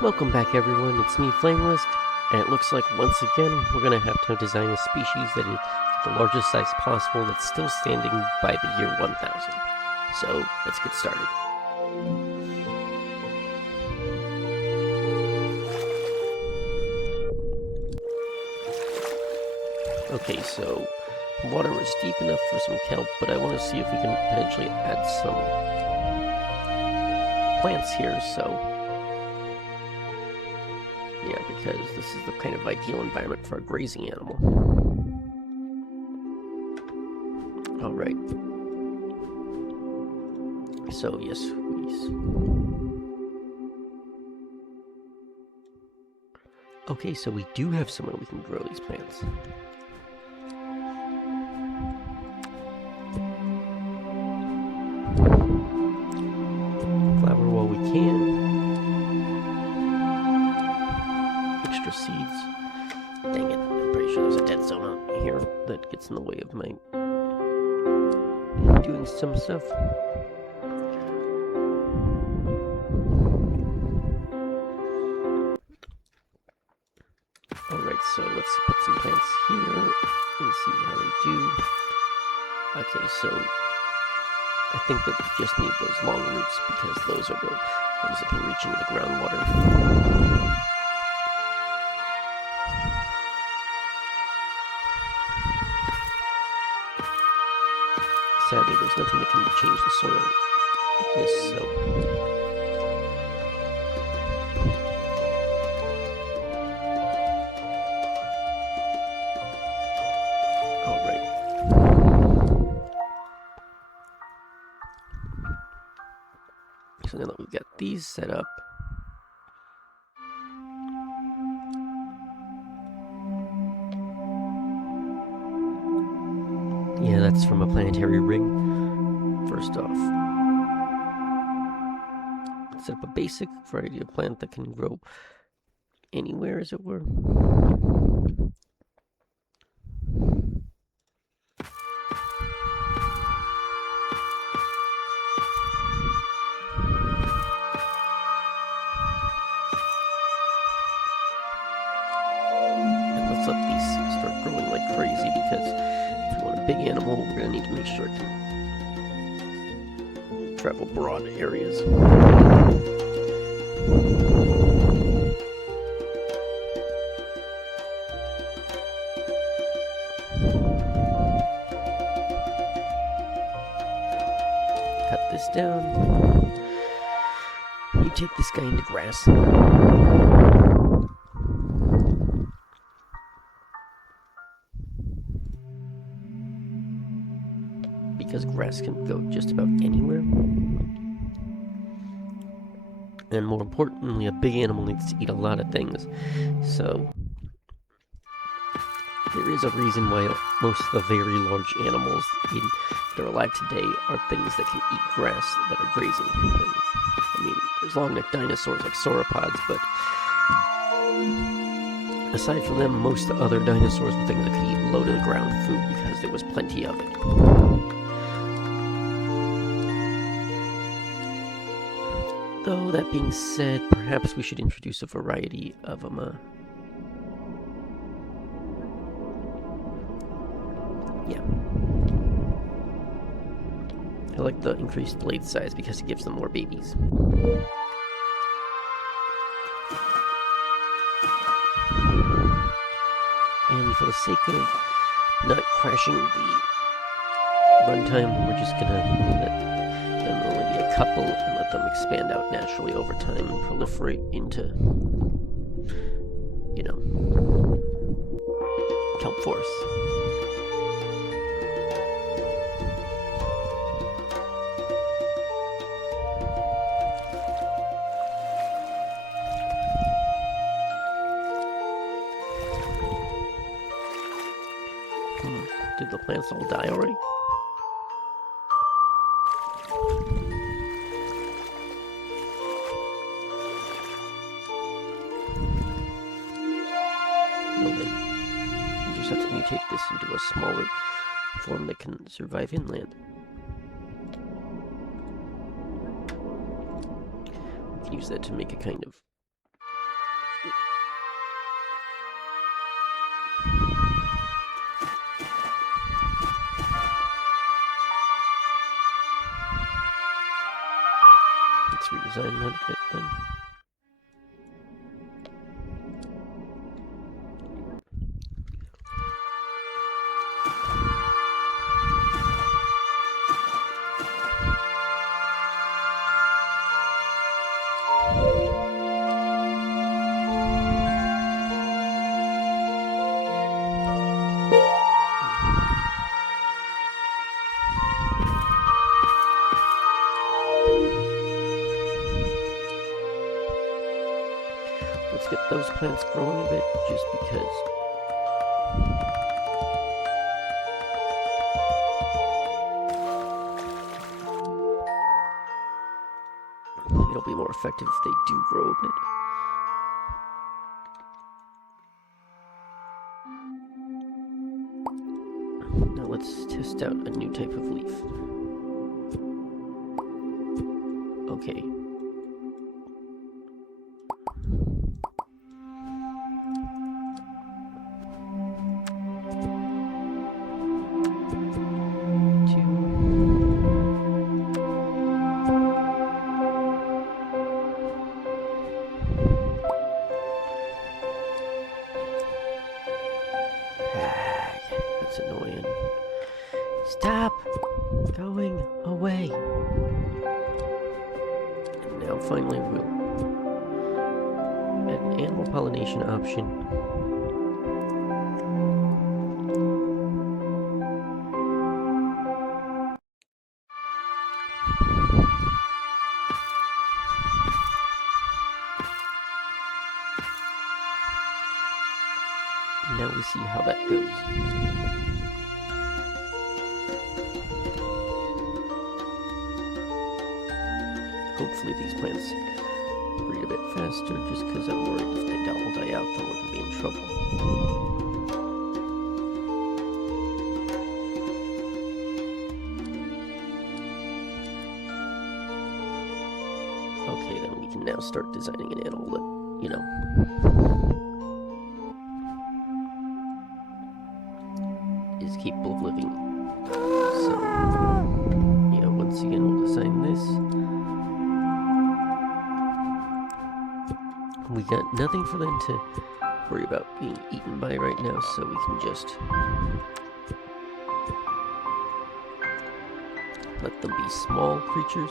Welcome back everyone, it's me Flamelist, and it looks like once again we're going to have to design a species that is the largest size possible that's still standing by the year 1000. So let's get started. Okay, so water is deep enough for some kelp, but I want to see if we can potentially add some plants here, so yeah, because this is the kind of ideal environment for a grazing animal. Alright. So, yes, please. Okay, so we do have somewhere we can grow these plants. Flower while we can. Extra seeds. Dang it, I'm pretty sure there's a dead zone out here that gets in the way of my doing some stuff. Alright, so let's put some plants here and see how they do. Okay, so I think that we just need those long roots because those are the ones that can reach into the groundwater. Sadly, there's nothing that can change the soil thickness, so alright. So now that we've got these set up, yeah, that's from a planetary ring. First off, set up a basic variety of plant that can grow anywhere, as it were. And let's let these start growing like crazy, because if we want a big animal, we're going to need to make sure it can travel broad areas. Cut this down. You take this guy into grass. Because grass can go just about anywhere. And more importantly, a big animal needs to eat a lot of things. So there is a reason why most of the very large animals that are alive today are things that can eat grass that are grazing things. I mean, there's long-necked dinosaurs like sauropods, but aside from them, most of the other dinosaurs were things that could eat low-to-the-ground food because there was plenty of it. Though, that being said, perhaps we should introduce a variety of them. Yeah. I like the increased blade size because it gives them more babies. And for the sake of not crashing the runtime, we're just gonna let them only be a couple and let them expand out naturally over time and proliferate into, you know, kelp forest. Did the plants all die already? Well then, we just have to mutate this into a smaller form that can survive inland. We can use that to make a kind of design that bit then. Let's get those plants growing a bit, just because. It'll be more effective if they do grow a bit. Now let's test out a new type of leaf. Okay. That's annoying. Stop going away. And now finally we'll add an animal pollination option. Now we see how that goes. Hopefully these plants breed a bit faster, just because I'm worried if they all die out, then we're going to be in trouble. Okay, then we can now start designing an animal that, you know, is capable of living. So, yeah, once again, we'll design this. We got nothing for them to worry about being eaten by right now, so we can just let them be small creatures.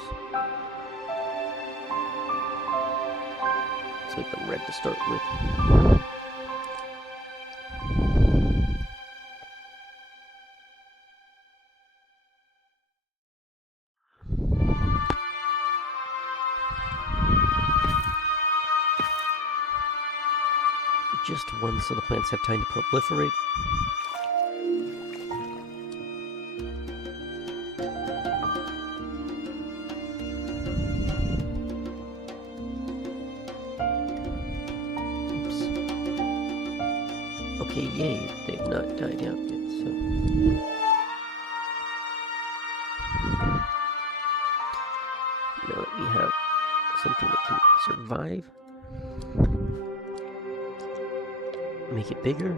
Let's make them red to start with. Just one so the plants have time to proliferate. Oops. Okay, yay, they've not died out yet, so. Now that we have something that can survive, make it bigger,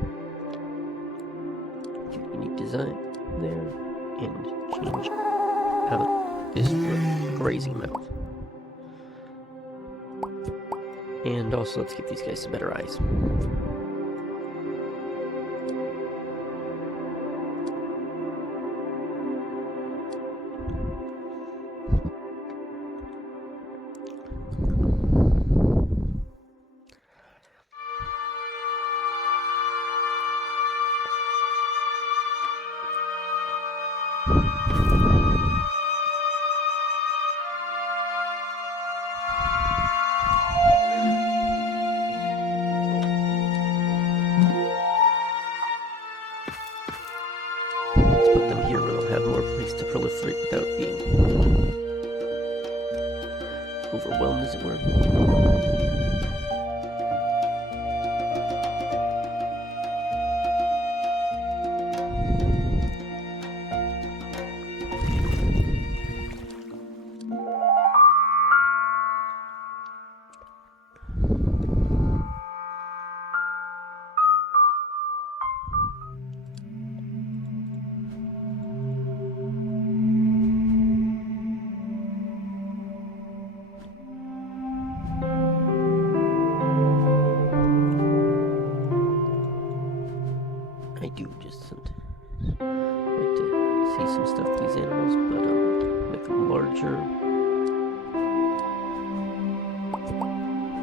do a unique design there, and change out this grazing mouth. And also, let's give these guys some better eyes. Let's put them here where they'll have more place to proliferate without being overwhelmed, as it were. larger.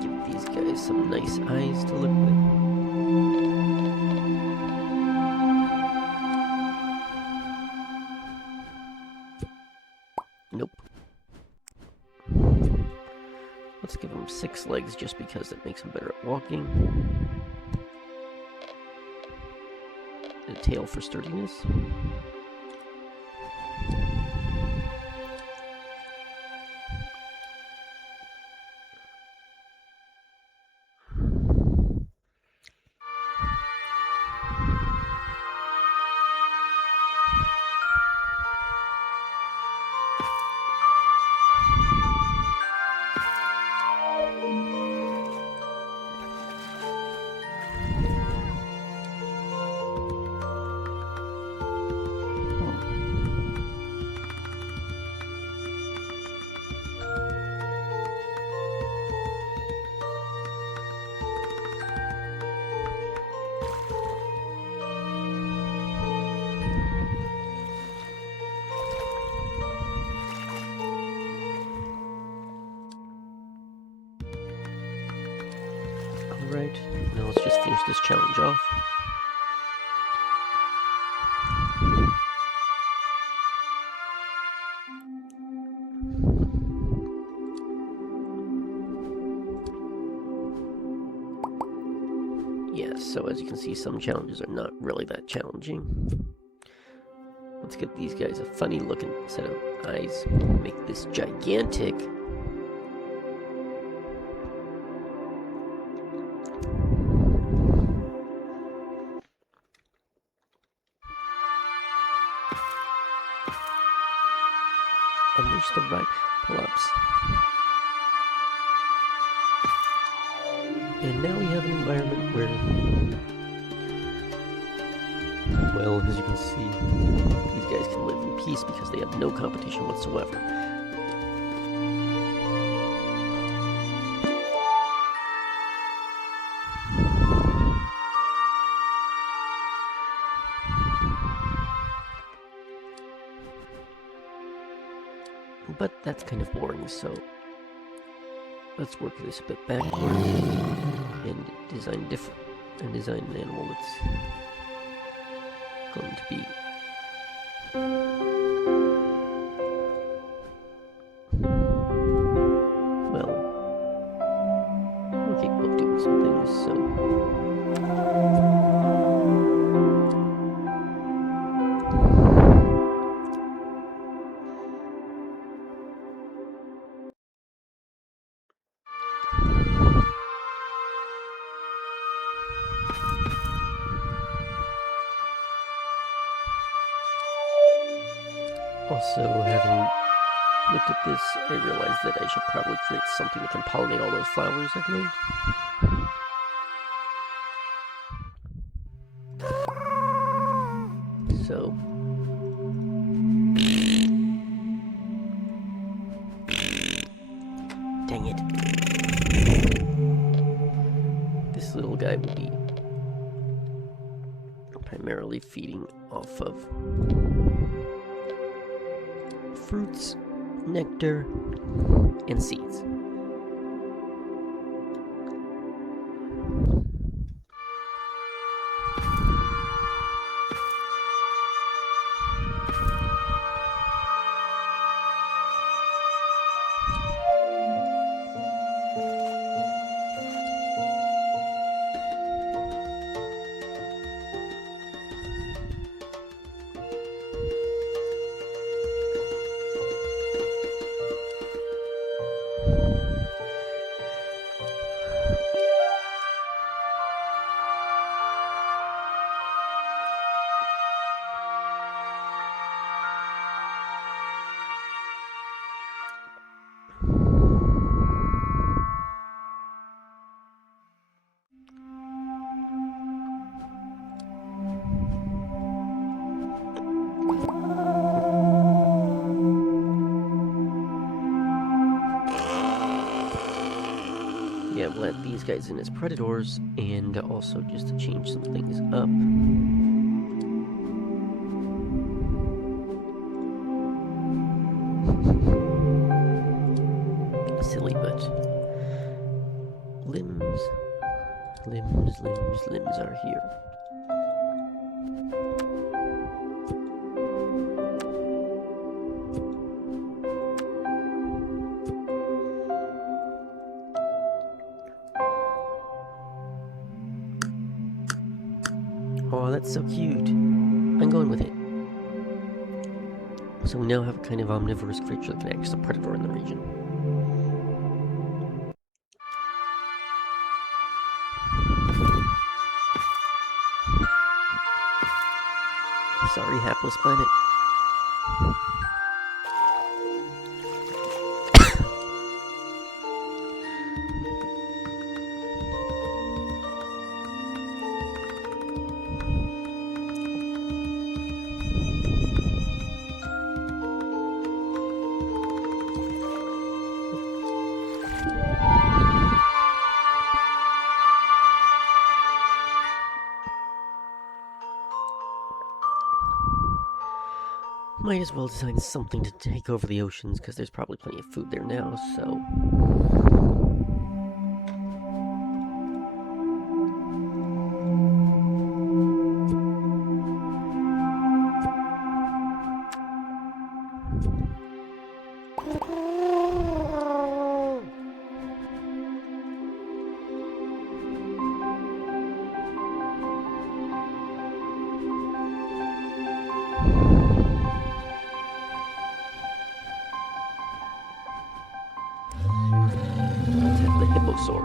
Give these guys some nice eyes to look with. Nope. Let's give them 6 legs just because it makes them better at walking. And a tail for sturdiness. Alright, now let's just finish this challenge off. Yeah, so as you can see, some challenges are not really that challenging. Let's get these guys a funny looking set of eyes. Make this gigantic. Unleash the right pull-ups. And now we have an environment where, well, as you can see, these guys can live in peace because they have no competition whatsoever. But that's kind of boring, so let's work this a bit backwards and design an animal that's going to be well, we're capable of doing some things, so also, having looked at this, I realized that I should probably create something that can pollinate all those flowers I've made. So, dang it. This little guy will be primarily feeding off of fruits, nectar, and seeds. Yeah, we'll add these guys in as predators, and also just to change some things up. Limbs. Limbs are here. Oh, that's so cute. I'm going with it. So we now have a kind of omnivorous creature that can act as a predator in the region. Sorry, hapless planet. Might as well design something to take over the oceans, because there's probably plenty of food there now, so...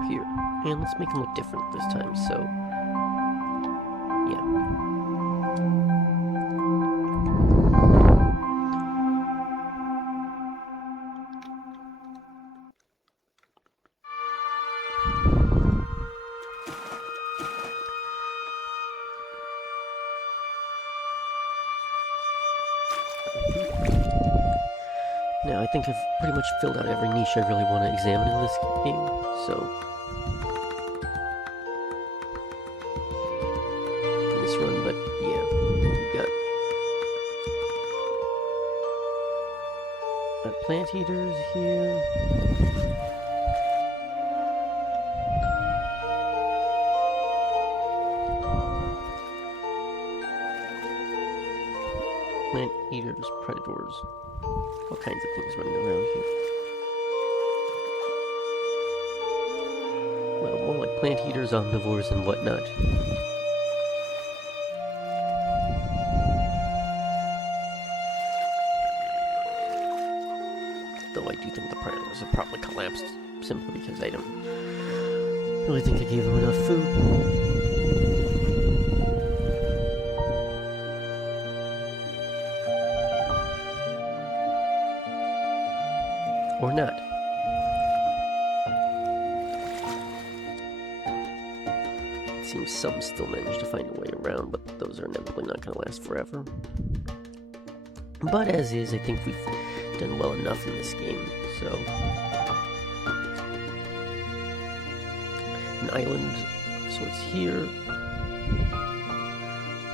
here. And let's make him look different this time, so... yeah. Now, I think I've pretty much filled out every niche I really want to examine in this game, so... in this run, but yeah, we've got plant eaters here. Plant eaters, predators. All kinds of things running around here. Well, more like plant eaters, omnivores, and whatnot. Though I do think the predators have probably collapsed simply because I don't really think I gave them enough food. Or not. It seems some still manage to find a way around, but those are inevitably not going to last forever. But as is, I think we've done well enough in this game, so... an island of sorts here.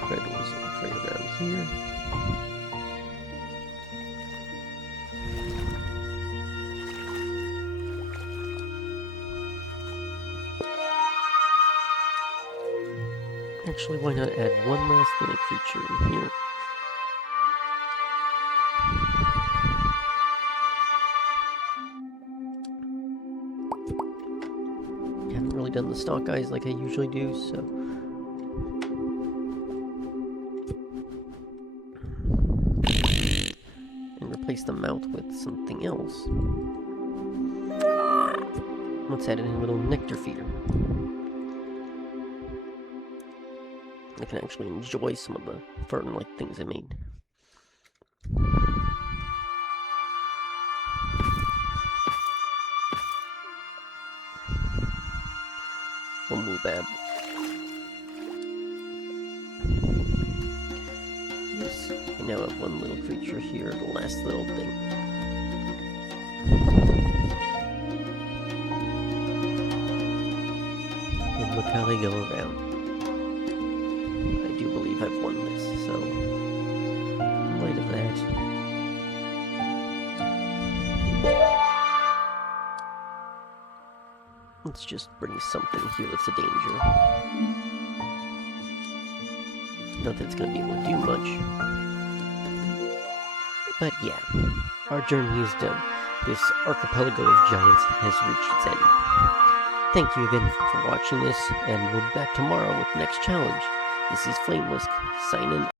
Predators right around here. Actually, why not add one last little creature in here? Haven't really done the stock eyes like I usually do, so... and replace the mouth with something else. Let's add in a little nectar feeder. I can actually enjoy some of the fern-like things I made. We'll move that. Yes, I now have one little creature here, the last little thing. And look how they go around. I do believe I've won this, so in light of that, Let's just bring something here that's a danger. Not that it's going to be able to do much. But yeah, our journey is done. This Archipelago of Giants has reached its end. Thank you again for watching this, and we'll be back tomorrow with the next challenge. This is Flamelisk, signing